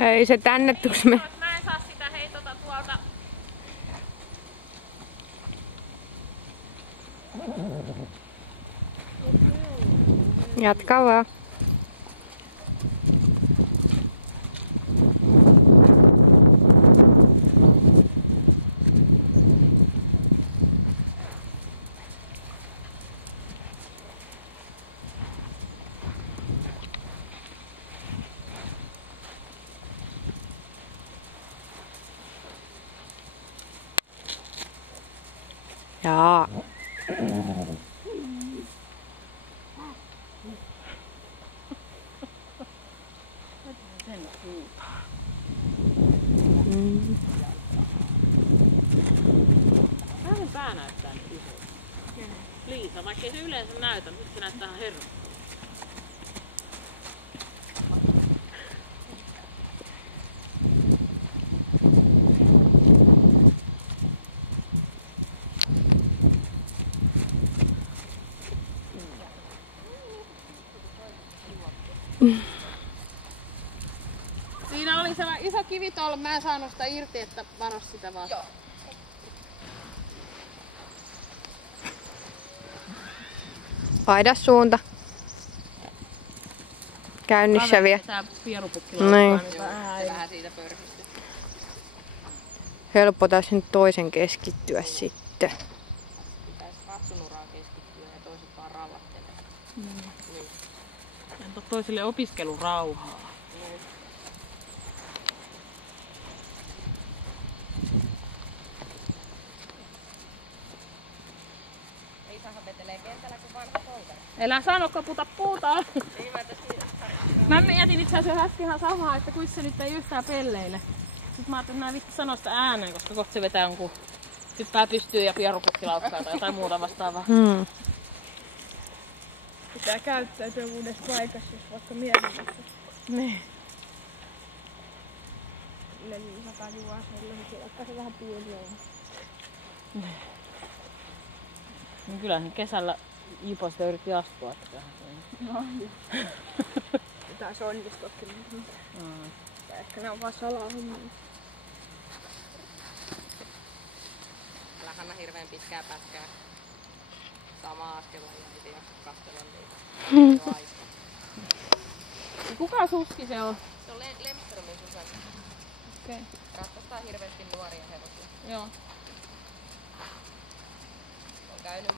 Ei se tänne tuks me. Mä en saa sitä tuolta. Jatka vaan. Jaa. Vähän pää näyttää nyt isolta. Liisa, vaikka ei se yleensä näytä, nyt se näyttää ihan herra. Siinä oli se iso kivitollu, mä en saanut sitä irti, että panos sitä vaan. Joo. Aidas suunta. Käynnissä vielä. Tää pierupukki niin. Vähän siitä pörhistä. Helppo tässä nyt toisen keskittyä sitten. Pitäis katsonuraa keskittyä ja toiset vaan rallattelee. Niin. Antaa toiselle opiskelurauhaa. Niin. Ei saa vetelee kentällä kuin vanha koukari. Elä sano koputa puuta. Mä mietin itse asiassa äsken ihan samaa, että kuis se nyt ei yhtään pelleile. Sitten mä ajattelin, että mä vittu sano sitä ääneen, koska kohta se vetää jonkun hyppää pystyyn ja pierupukki laukkaa tai jotain muuta vastaavaa. Pitää käyttäytyä uudessa paikassa, jos vaikka mielessä. Niin. Liisa juo sellaisia, vaikka se vähän pieni on. No kyllähän kesällä Iposta yritti astua, että kyllähän se No taisi onnistuakin. Ehkä ne on vaan salahommia. Älä hirveän pitkää pätkää. Samaa askella ja ei jaksa katsella niitä. Kuka suski se on? Se on Lemströmin Susanna. Okei. Ratsastaa hirveästi nuoria hevosia. Joo. On käynyt